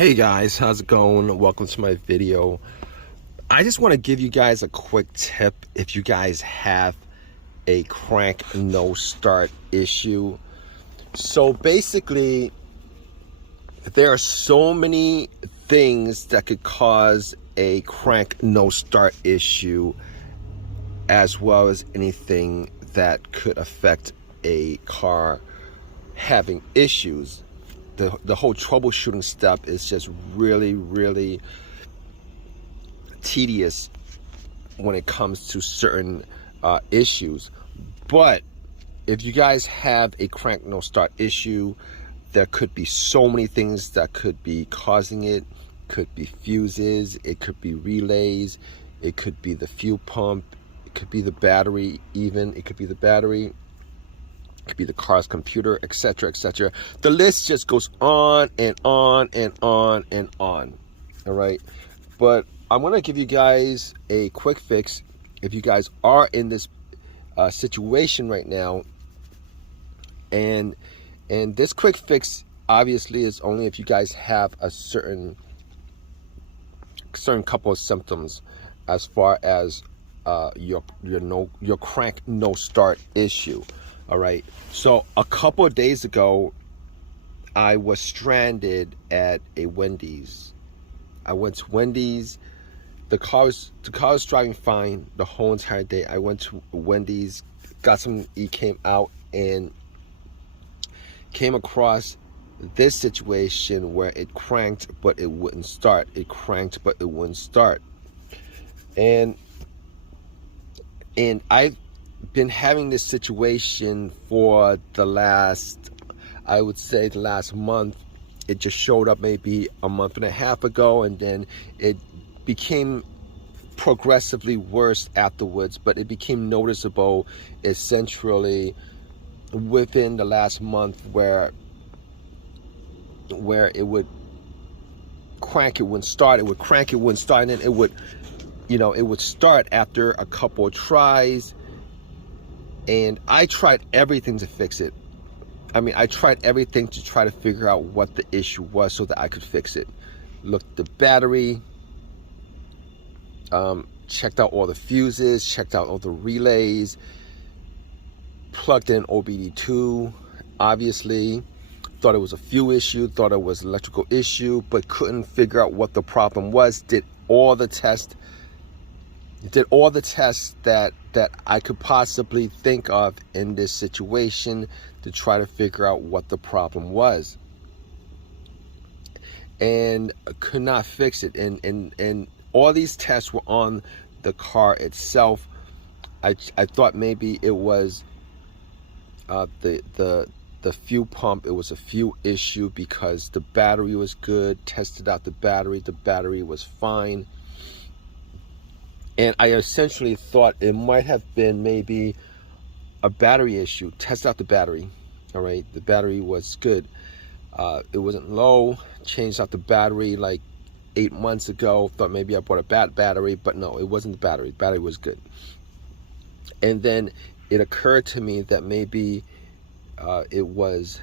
Hey guys, how's it going? Welcome to my video. I just want to give you guys a quick tip if you guys have a crank no start issue. So basically, there are so many things that could cause a crank no start issue, as well as anything that could affect a car having issues. The whole troubleshooting step is just really tedious when it comes to certain issues. But if you guys have a crank no start issue, there could be so many things that could be causing it. Could be fuses, it could be relays, it could be the fuel pump, it could be the battery, even it could be the battery, it could be the car's computer, etc., etc. The list just goes on and on and on and on. All right, but I want to give you guys a quick fix if you guys are in this situation right now. And this quick fix obviously is only if you guys have a certain couple of symptoms as far as your crank no start issue. All right, so a couple of days ago I was stranded at a Wendy's. I went to Wendy's. The car was driving fine the whole entire day. I went to Wendy's, got some, came out and came across this situation where it cranked but it wouldn't start. It cranked but it wouldn't start. And I've been having this situation for the last, I would say the last month. It just showed up maybe a month and a half ago, and then it became progressively worse afterwards, but it became noticeable essentially within the last month where it would crank, it wouldn't start, it would crank, it wouldn't start, and then it would, it would start after a couple of tries. And I tried everything to fix it. I mean, I tried everything to try to figure out what the issue was so that I could fix it. Looked at the battery, checked out all the fuses, checked out all the relays, plugged in OBD2, obviously. Thought it was a fuel issue, thought it was an electrical issue, but couldn't figure out what the problem was. Did all the tests that I could possibly think of in this situation to try to figure out what the problem was, and could not fix it. And all these tests were on the car itself. I thought maybe it was the fuel pump. It was a fuel issue because the battery was good. Tested out the battery was fine. And I essentially thought it might have been maybe a battery issue. Test out the battery. All right, the battery was good. It wasn't low. Changed out the battery like 8 months ago. Thought maybe I bought a bad battery, but no, it wasn't the battery. The battery was good. And then it occurred to me that maybe it was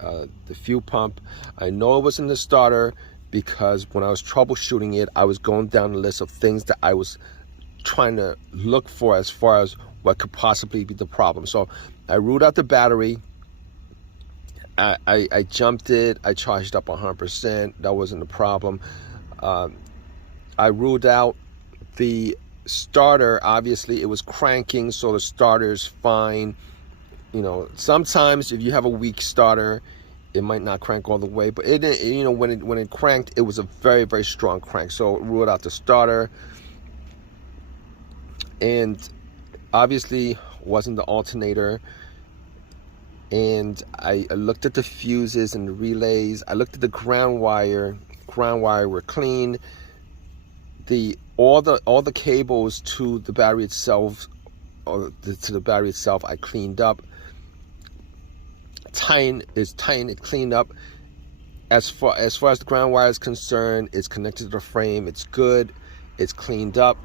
the fuel pump. I know it wasn't the starter, because when I was troubleshooting it, I was going down the list of things that I was trying to look for as far as what could possibly be the problem. So I ruled out the battery. I jumped it. I charged up 100%. That wasn't the problem. I ruled out the starter. Obviously, it was cranking, so the starter's fine. Sometimes if you have a weak starter, it might not crank all the way, but it, when it cranked, it was a very strong crank. So ruled out the starter, and obviously wasn't the alternator. And I looked at the fuses and the relays. I looked at the ground wire. Ground wire were clean. All the cables to the battery itself, I cleaned up. Tighten it, cleaned up. As far as the ground wire is concerned, it's connected to the frame. It's good. It's cleaned up.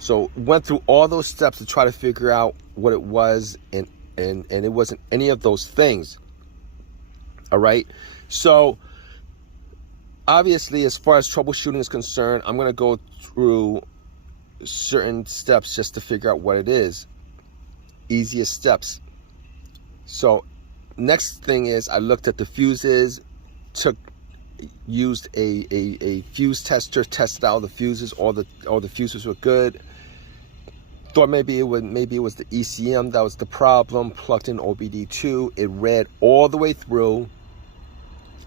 So went through all those steps to try to figure out what it was, and it wasn't any of those things. All right. So obviously, as far as troubleshooting is concerned, I'm going to go through certain steps just to figure out what it is. Easiest steps. So next thing is I looked at the fuses, used a fuse tester, tested out the fuses. All the fuses were good. Thought maybe it was the ECM that was the problem. Plugged in OBD2. It read all the way through.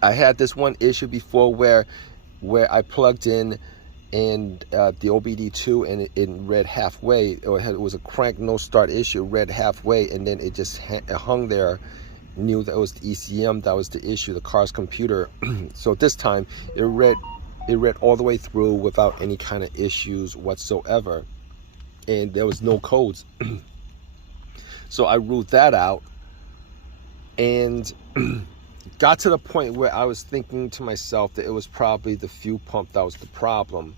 I had this one issue before where I plugged in and the OBD2 and it read halfway. It was a crank no start issue. It read halfway and then it just hung there. Knew that it was the ECM that was the issue, the car's computer. So this time it read all the way through without any kind of issues whatsoever, and there was no codes. So I ruled that out and got to the point where I was thinking to myself that it was probably the fuel pump that was the problem.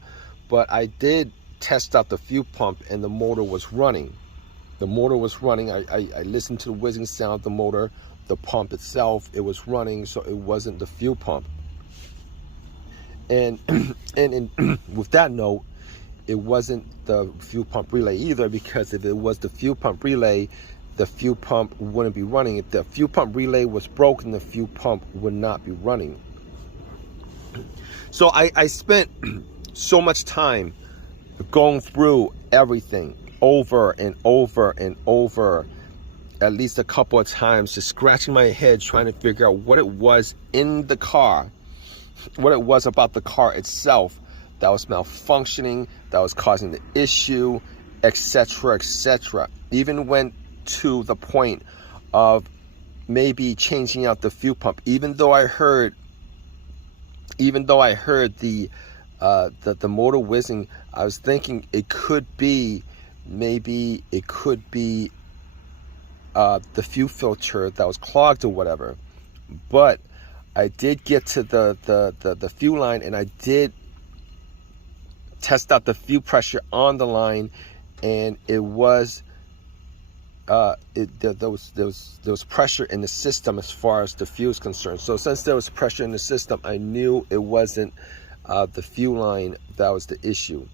But I did test out the fuel pump and the motor was running. The motor was running. I listened to the whizzing sound of the motor. The pump itself, it was running, so it wasn't the fuel pump. And with that note, it wasn't the fuel pump relay either, because if it was the fuel pump relay, the fuel pump wouldn't be running. If the fuel pump relay was broken, the fuel pump would not be running. So I spent so much time going through everything over and over and over, at least a couple of times, just scratching my head trying to figure out what it was in the car, what it was about the car itself that was malfunctioning, that was causing the issue, etc., etc. Even went to the point of maybe changing out the fuel pump, even though I heard the motor whizzing. I was thinking it could be the fuel filter that was clogged or whatever. But I did get to the fuel line and I did test out the fuel pressure on the line, and it was there was pressure in the system as far as the fuel is concerned. So since there was pressure in the system, I knew it wasn't the fuel line that was the issue.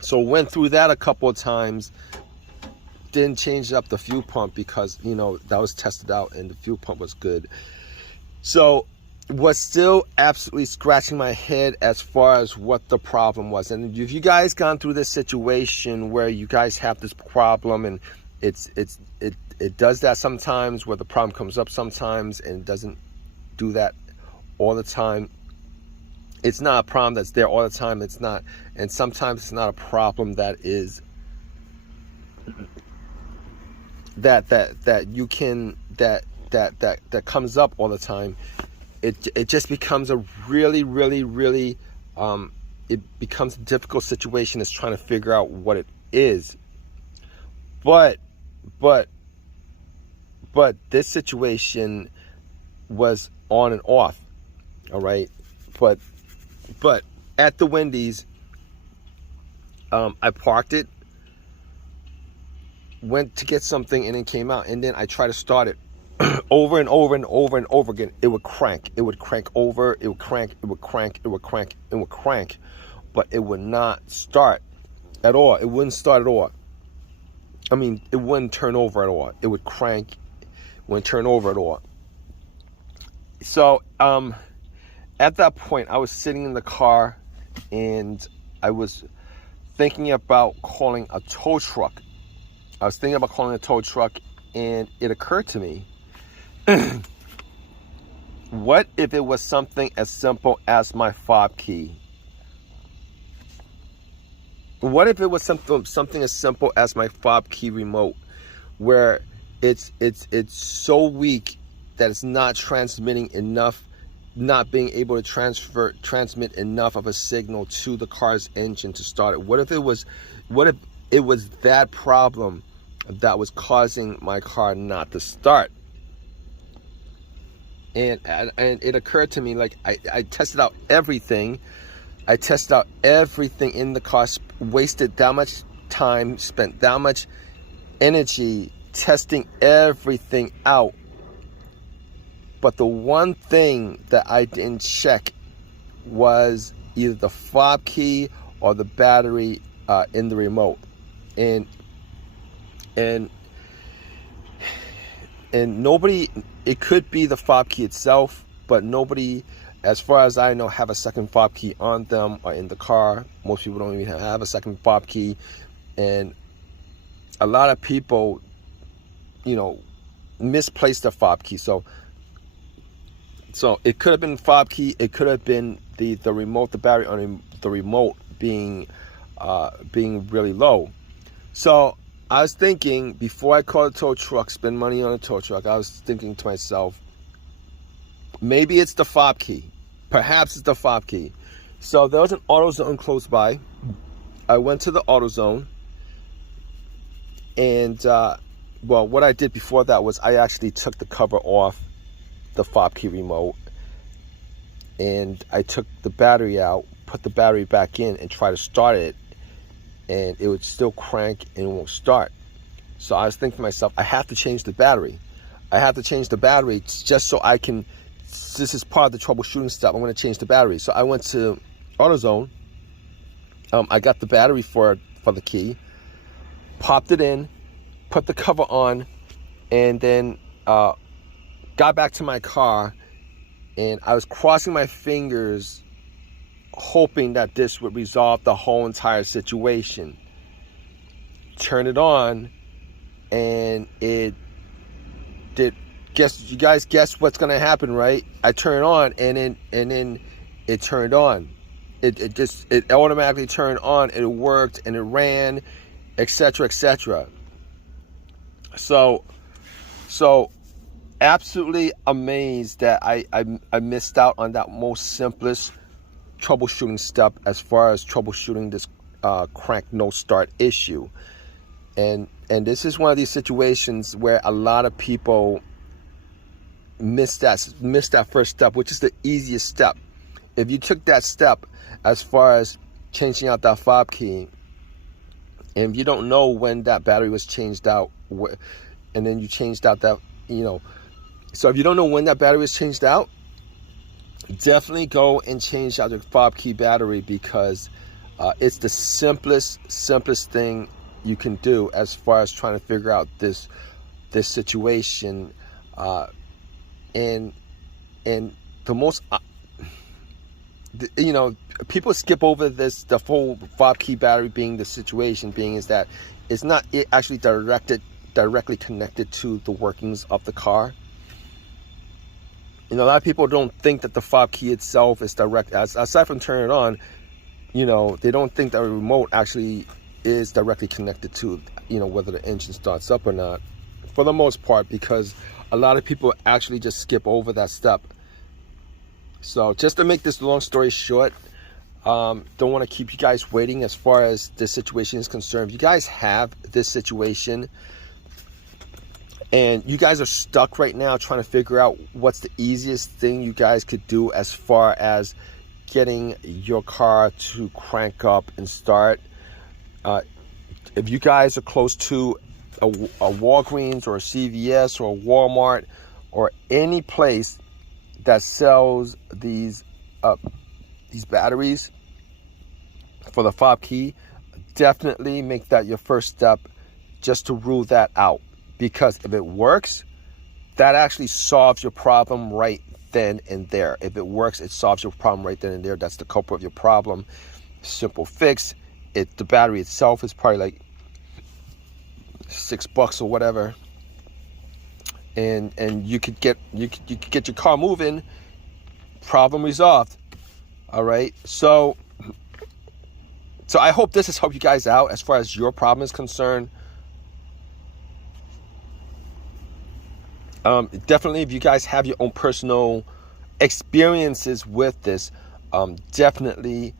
So went through that a couple of times. Didn't change up the fuel pump because, you know, that was tested out and the fuel pump was good. So was still absolutely scratching my head as far as what the problem was. And if you guys gone through this situation where you guys have this problem and it does that sometimes, where the problem comes up sometimes and it doesn't do that all the time. It's not a problem that's there all the time. It's not, and sometimes it's not a problem that is that you can that comes up all the time. It just becomes a really it becomes a difficult situation. Is trying to figure out what it is. But this situation was on and off. All right, but at the Wendy's, I parked it, went to get something, and then came out, and then I tried to start it over and over and over and over again. It would crank. It would crank over. It would crank. It would crank. It would crank. It would crank. But it would not start at all. It wouldn't start at all. I mean, it wouldn't turn over at all. It would crank. It wouldn't turn over at all. So, at that point, I was sitting in the car, and I was thinking about calling a tow truck. And it occurred to me, what if it was something as simple as my fob key? What if it was something as simple as my fob key remote, where it's so weak that it's not transmitting enough, not being able to transmit enough of a signal to the car's engine to start it? What if it was that problem that was causing my car not to start? And it occurred to me, like, I tested out everything. I tested out everything in the car, wasted that much time, spent that much energy testing everything out. But the one thing that I didn't check was either the fob key or the battery in the remote. And nobody, it could be the fob key itself, but nobody, as far as I know, have a second fob key on them or in the car. Most people don't even have a second fob key. And a lot of people, misplace the fob key. So it could have been the fob key. It could have been the remote, the battery on the remote being really low. So I was thinking, before I call the tow truck, spend money on a tow truck, I was thinking to myself, maybe it's the fob key. Perhaps it's the fob key. So there was an AutoZone close by. I went to the AutoZone, and well, what I did before that was I actually took the cover off the fob key remote, and I took the battery out, put the battery back in, and try to start it, and it would still crank and it won't start. So I was thinking to myself, I have to change the battery. I have to change the battery just so I can, this is part of the troubleshooting step, I'm going to change the battery. So I went to AutoZone. I got the battery for the key, popped it in, put the cover on, and then got back to my car, and I was crossing my fingers hoping that this would resolve the whole entire situation. Turn it on, and it did. You guys guess what's gonna happen, right? I turn it on, and then it turned on. It automatically turned on. It worked, and it ran, etc., etc. So absolutely amazed that I missed out on that most simplest troubleshooting step as far as troubleshooting this crank no start issue. And this is one of these situations where a lot of people miss that first step, which is the easiest step. If you took that step as far as changing out that fob key, and if you don't know when that battery was changed out, and then you changed out that, so if you don't know when that battery was changed out, definitely go and change out your fob key battery, because it's the simplest thing you can do as far as trying to figure out this situation. And the most, people skip over this, the whole fob key battery being the situation being is that it's not actually directly connected to the workings of the car. A lot of people don't think that the fob key itself is direct, aside from turning it on, they don't think that a remote actually is directly connected to, whether the engine starts up or not, for the most part, because a lot of people actually just skip over that step. So just to make this long story short, don't want to keep you guys waiting as far as this situation is concerned. If you guys have this situation and you guys are stuck right now trying to figure out what's the easiest thing you guys could do as far as getting your car to crank up and start, if you guys are close to a Walgreens or a CVS or a Walmart or any place that sells these batteries for the fob key, definitely make that your first step, just to rule that out. Because if it works, that actually solves your problem right then and there. If it works, it solves your problem right then and there. That's the culprit of your problem. Simple fix. The battery itself is probably like $6 or whatever, and you could get your car moving. Problem resolved. All right. So I hope this has helped you guys out as far as your problem is concerned. Definitely, if you guys have your own personal experiences with this, definitely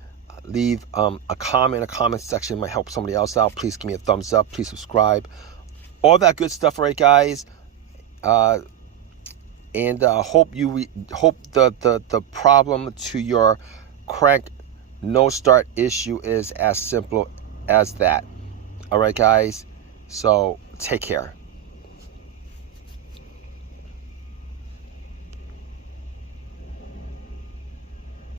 leave a comment in the comment section. It might help somebody else out. Please give me a thumbs up. Please subscribe. All that good stuff, right, guys? And hope the problem to your crank no start issue is as simple as that. All right, guys. So take care.